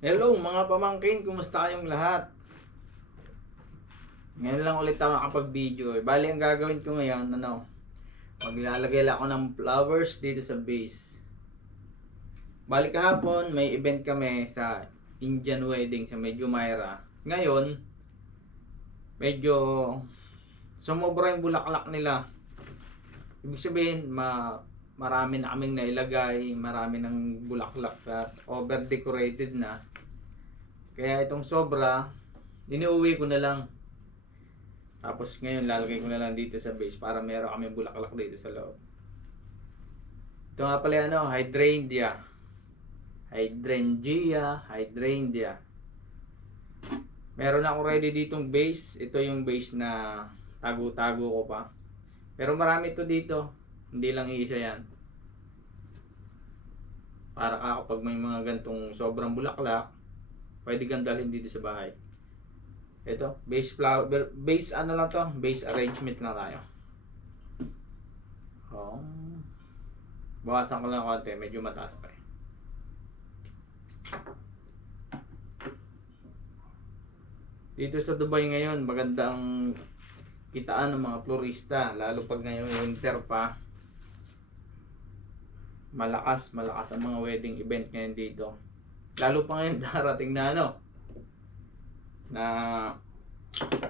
Hello mga pamangkin, kumusta kayong lahat? Ngayon lang ulit ako nakapag-video eh. Bali ang gagawin ko ngayon, maglalagay lang ako ng flowers dito sa base. Bali kahapon may event kami sa Indian wedding sa Medyo Mayra. Ngayon, medyo sumobra yung bulaklak nila. Ibig sabihin, marami na kaming nailagay, marami ng bulaklak at over decorated na. Kaya itong sobra, iniuwi ko na lang. Tapos ngayon lalagay ko na lang dito sa base para meron kami bulaklak dito sa loob. Ito nga pala hydrangea. Hydrangea. Meron ako ready ditong base. Ito yung base na tago-tago ko pa. Pero marami to dito. Hindi lang iisa yan. Para kapag may mga gantong sobrang bulaklak, pwede kang dalhin dito sa bahay. Ito, base flower, base ano lang to, base arrangement lang tayo. Oh. Bawasan ko lang konti, medyo mataas pa eh. Dito sa Dubai ngayon, maganda ang kitaan ng mga florista, lalo pag ngayon winter pa. Malakas ang mga wedding event ngayon dito. Lalo pa ngayon darating na na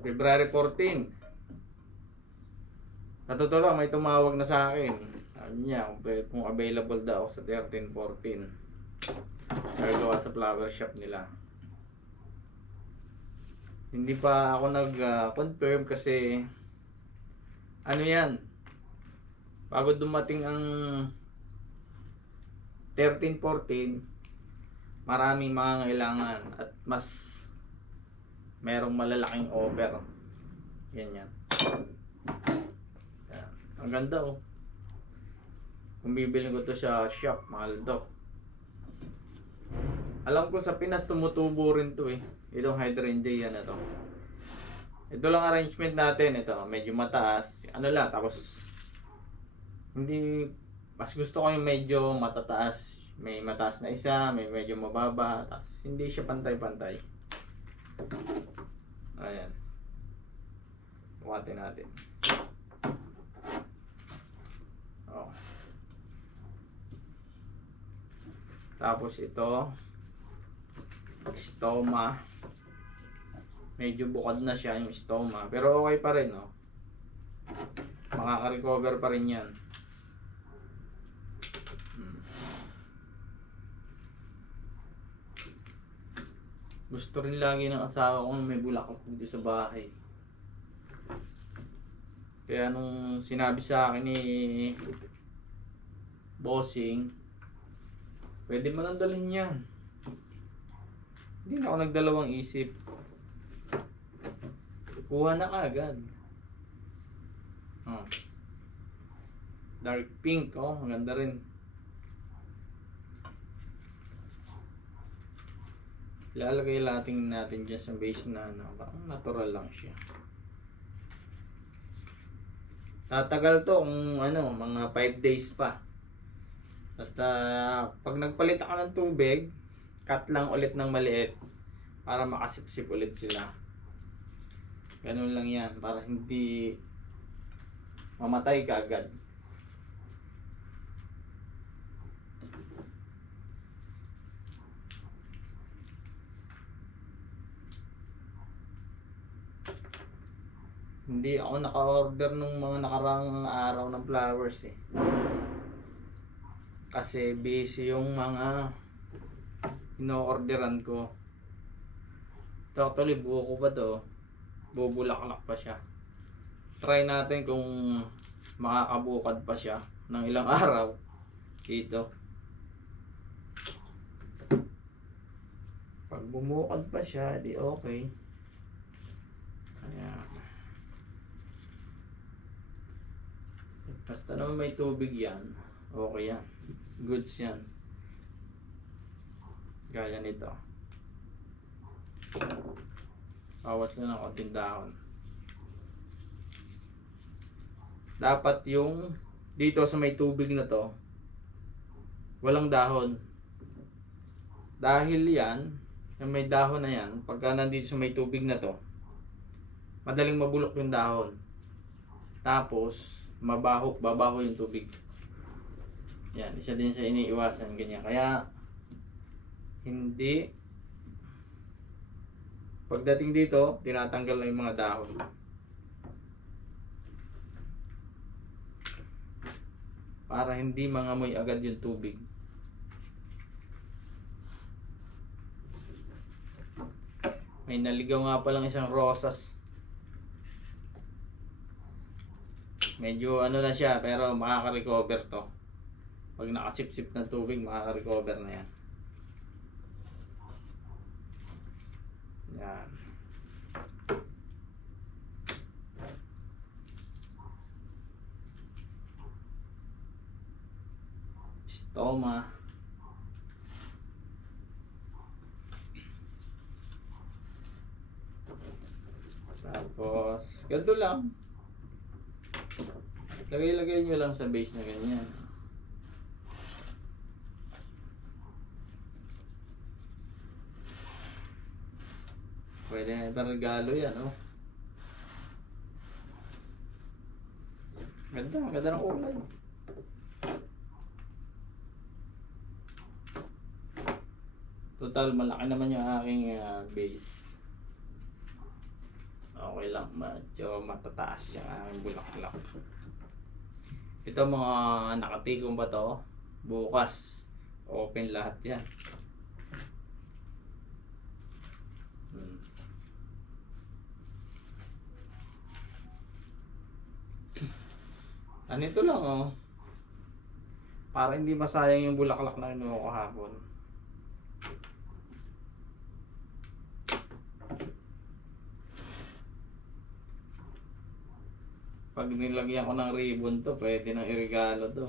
February 14. Sa totoo lang, may tumawag na sa akin. Sabi niya kung available daw sa 13-14. Nagagawa sa flower shop nila. Hindi pa ako nag-confirm kasi yan, bago dumating ang 13-14, maraming mga kailangan at mas merong malalaking offer. Yan. Ang ganda oh. Kung bibili ko to sa shop, mahal to. Alam ko sa Pinas tumutubo rin to eh. Itong hydrangea na to. Ito lang arrangement natin. Ito, medyo mataas. Tapos hindi, mas gusto ko yung medyo matataas. May mataas na isa, may medyo mababa. Tapos hindi siya pantay-pantay. Ayan. Bukatin natin. Oh. Tapos ito, stoma. Medyo bukad na siya yung stoma. Pero okay pa rin, oh. Makaka-recover pa rin yan. Gusto rin lagi ng asawa ko may bulaklak dito sa bahay. Kaya nung sinabi sa akin ni bossing, pwede mo nang dalhin yan. Hindi na ako nagdalawang isip. Kuha na kaagad. Dark pink, maganda rin. Ilalagay natin dyan sa base na natural lang siya. Tatagal to kung mga 5 days pa. Basta pag nagpalit ako ng tubig, cut lang ulit ng maliit para makasipsip ulit sila. Ganun lang yan para hindi mamatay kaagad. Hindi ako naka-order nung mga nakarang araw ng flowers eh. Kasi busy yung mga ino-orderan ko. Ito actually buo ko pa to. Bubulaklak pa siya. Try natin kung makakabukad pa siya ng ilang araw dito. Pag bumukad pa siya, di okay. Ayan. Basta naman may tubig yan, okay yan. Goods yan. Gaya nito. Bawas na ng konting dahon. Dapat yung dito sa may tubig na to, walang dahon. Dahil yan, Sa may dahon na yan, pagka nandito sa may tubig na to, madaling mabulok yung dahon. Tapos, babaho yung tubig. Yan, isa din sa iniiwasan ganyan. Kaya, hindi, pagdating dito, tinatanggal na yung mga dahon. Para hindi mangamoy agad yung tubig. May naligaw nga palang isang rosas. Medyo ano na siya, pero makaka-recover to. Pag nakasip-sip ng tubig, makaka-recover na yan. Yan. Stoma. Tapos, ganito lang. Lagay-lagay nyo lang sa base na ganyan. Pwede na ito regalo yan, oh. Ganda ng kulay. Total, malaki naman yung aking base. Okay lang, medyo matataas yung aking bulaklak. Ito mga nakatigong ba to? Bukas, open lahat yan. Anito lang, oh. Para hindi masayang yung bulaklak na kinuha ko kahapon. Pag nilagyan ko ng ribbon to, pwede nang iregalo to.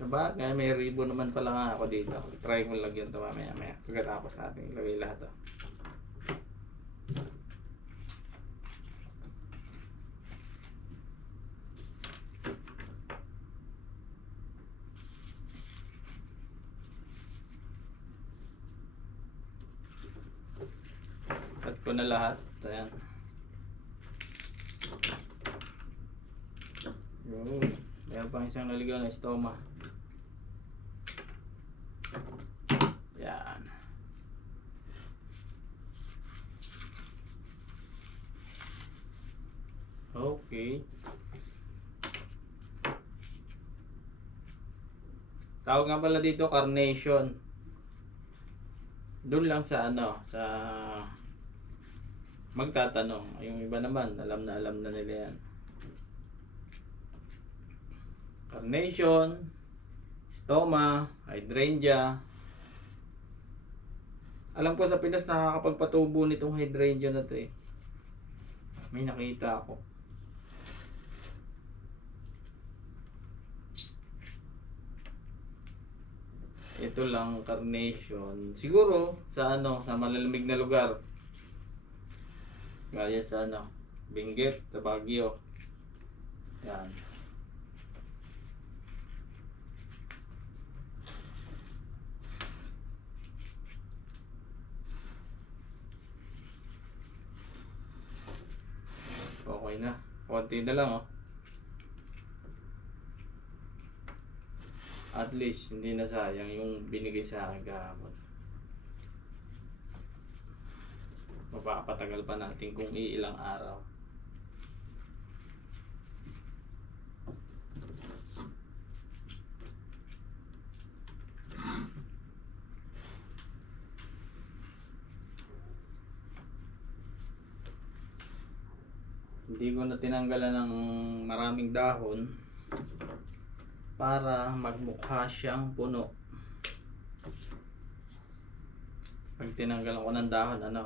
Diba? Kaya may ribbon naman pala nga ako dito. Try ko lagyan to mamaya. Pagkatapos natin ilagay lahat to. Cut ko na lahat. Ayan. Yun. Meron pang isang naligaw na stoma. Yan. Okay. Tawag nga pala dito carnation. Doon lang sa ano, sa magtatanong. Yung iba naman, alam na nila yan. Carnation, stoma, hydrangea. Alam ko sa Pinas nakakapagpatubo nitong hydrangea na to eh. May nakita ako. Ito lang carnation. Siguro sa ano, sa malalamig na lugar. Gaya sa ano, Benguet, sa Baguio. Yan. Okay na. Konti na lang, oh. At least hindi na sayang yung binigay sa akin kahapon. Mapapatagal pa natin kung iilang araw. Hindi ko na tinanggalan ng maraming dahon para magmukha siyang puno. Pag tinanggalan ko ng dahon, ano,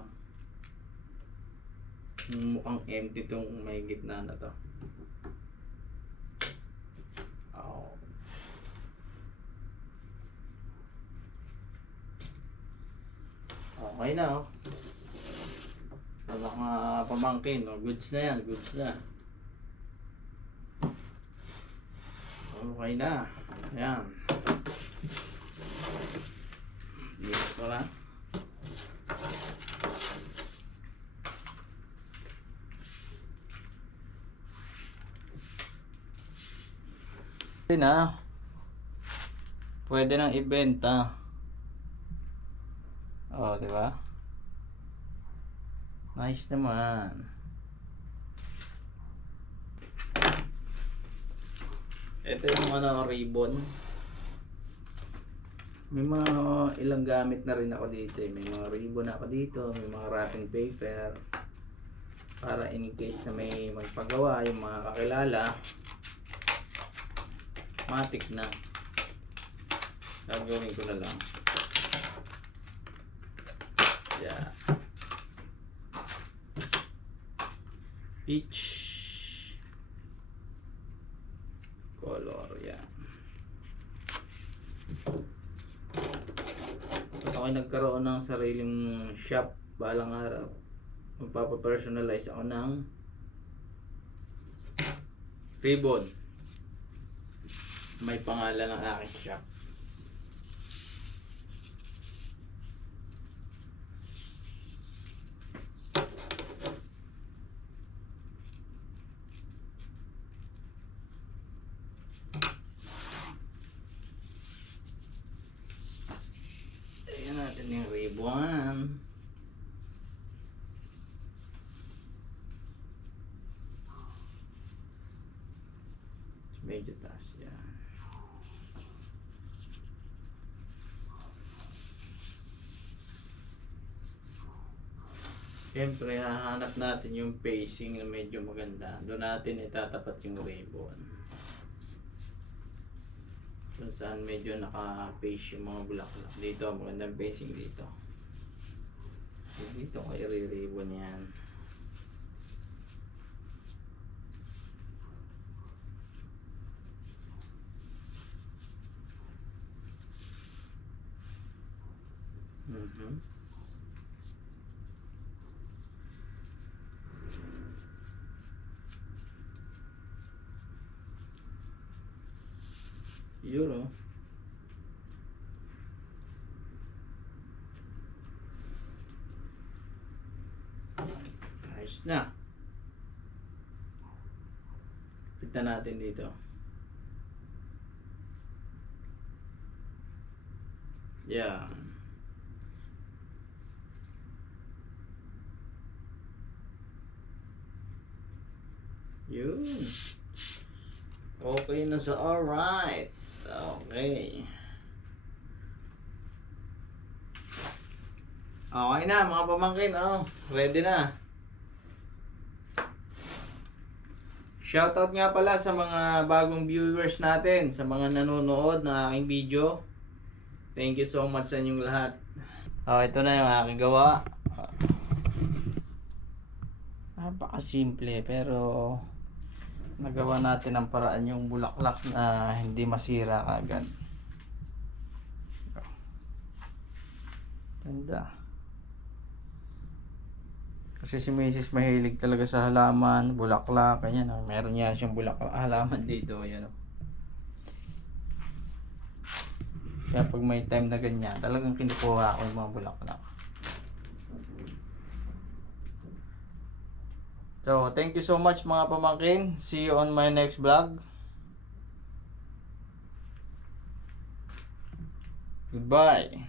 mukhang empty tong may gitna na to. Oh. Okay na, oh. Mga pamangkin, oh. Goods na yan, goods na. Okay na. Ayan. Dito ko lang. Pwede na. Pwede nang ibenta. Oh, di ba? Nice naman. Ito yung ribbon. May mga ilang gamit na rin ako dito. May mga ribbon ako dito, may mga wrapping paper. Para in case na may magpagawa yung mga kakilala, matik na. Gagawin ko na lang. Yeah. Peach color, yan. At ako'y nagkaroon ng sariling shop balang araw. Magpapapersonalize ako ng ribbon. May pangalan ng aking shop. Ayan natin yung ribbon. Medyo taas yan. Siyempre, hahanap natin yung facing na medyo maganda. Doon natin itatapat yung ribbon. Kung saan medyo naka-face yung mga bulaklak. Dito, magandang facing dito. Dito ko i-ribbon yan. Yun, oh. Ayos na. Pita natin dito. Yan. Yun. Okay na sa alright. Okay. Okay na mga pamangkin, oh. Ready na. Shoutout nga pala sa mga bagong viewers natin, sa mga nanonood ng aking video. Thank you so much sa inyong lahat. Oh, ito na yung aking gawa. Napaka-simple pero nagawa natin ang paraan yung bulaklak na hindi masira agad. Ganda. Kasi si Mrs. mahilig talaga sa halaman, bulaklak, ganyan. Meron niya siyang bulaklak halaman dito, yan. Kaya pag may time na ganyan, talagang kinukuha ako yung mga bulaklak. So, thank you so much mga pamangkin. See you on my next vlog. Goodbye.